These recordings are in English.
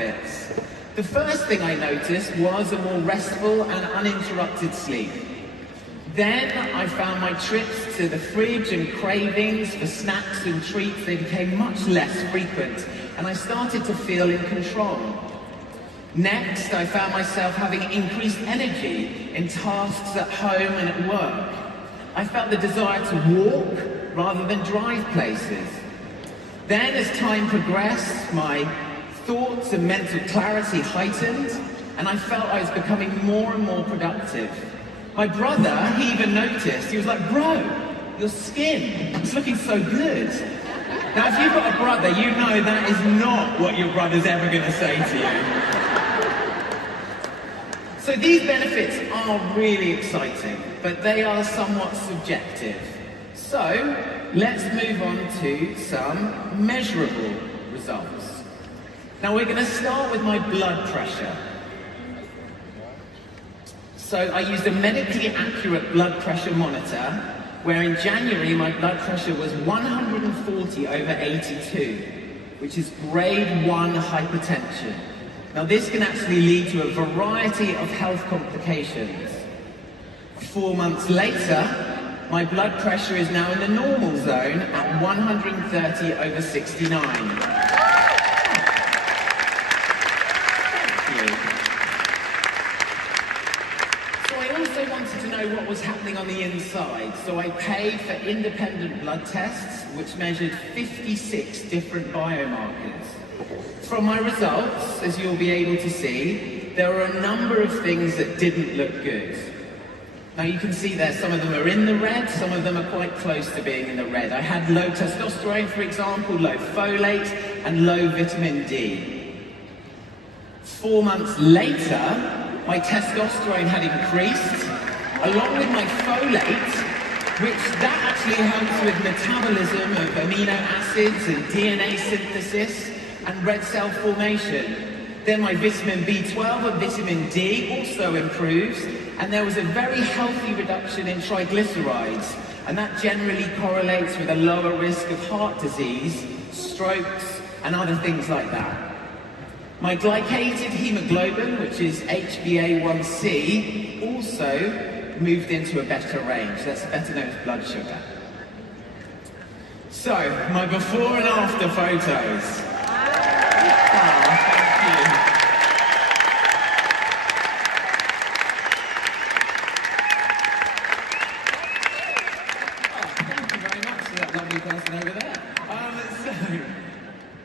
benefits. The first thing I noticed was a more restful and uninterrupted sleep. Then I found my trips to the fridge and cravings for snacks and treats, they became much less frequent, and I started to feel in control. Next, I found myself having increased energy in tasks at home and at work. I felt the desire to walk rather than drive places. Then, as time progressed, my thoughts and mental clarity heightened, and I felt I was becoming more and more productive. My brother, he even noticed. He was like, "Bro, your skin, it's looking so good." Now, if you've got a brother, you know that is not what your brother's ever going to say to you. So these benefits are really exciting, but they are somewhat subjective. So let's move on to some measurable results. Now we're going to start with my blood pressure. So I used a medically accurate blood pressure monitor, where in January my blood pressure was 140 over 82, which is grade 1 hypertension. Now this can actually lead to a variety of health complications. 4 months later, my blood pressure is now in the normal zone at 130 over 69. Thank you. So I also wanted to know what was happening on the inside, so I paid for independent blood tests, which measured 56 different biomarkers. From my results, as you'll be able to see, there are a number of things that didn't look good. Now you can see there, some of them are in the red, some of them are quite close to being in the red. I had low testosterone, for example, low folate, and low vitamin D. 4 months later, my testosterone had increased, along with my folate, which that actually helps with metabolism of amino acids and DNA synthesis and red cell formation. Then my vitamin B12 and vitamin D also improves, and there was a very healthy reduction in triglycerides, and that generally correlates with a lower risk of heart disease, strokes, and other things like that. My glycated hemoglobin, which is HbA1c, also moved into a better range. That's better known as blood sugar. So, my before and after photos.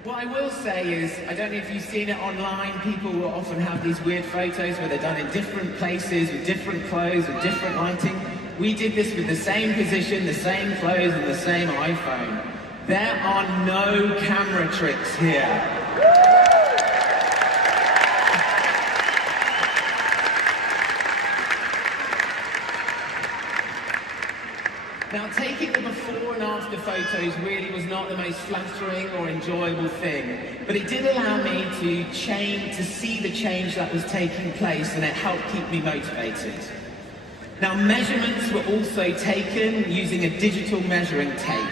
What I will say is, I don't know if you've seen it online, people will often have these weird photos where they're done in different places, with different clothes, with different lighting. We did this with the same position, the same clothes, and the same iPhone. There are no camera tricks here. Now, taking the before and after photos really was not the most flattering or enjoyable thing, but it did allow me to see the change that was taking place, and it helped keep me motivated. Now, measurements were also taken using a digital measuring tape.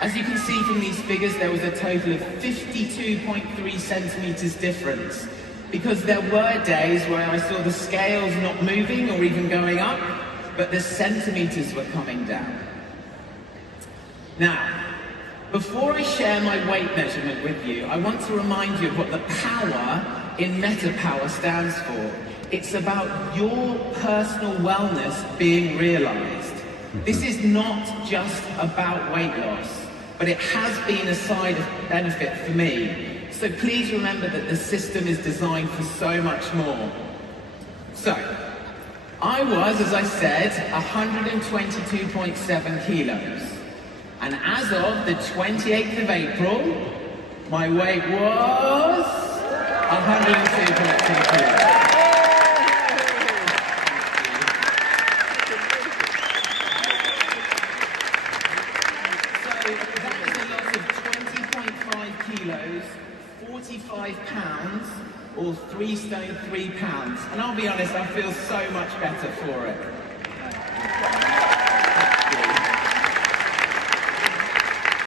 As you can see from these figures, there was a total of 52.3 centimeters difference, because there were days where I saw the scales not moving or even going up, but the centimeters were coming down. Now, before I share my weight measurement with you, I want to remind you of what the power in MetaPWR stands for. It's about your personal wellness being realized. This is not just about weight loss, but it has been a side benefit for me. So please remember that the system is designed for so much more. So, I was, as I said, 122.7 kilos. And as of the 28th of April, my weight was 102.2 kilos. So that is a loss of 20.5 kilos, 45 pounds, or 3 stone 3 pounds. And I'll be honest, I feel so much better for it.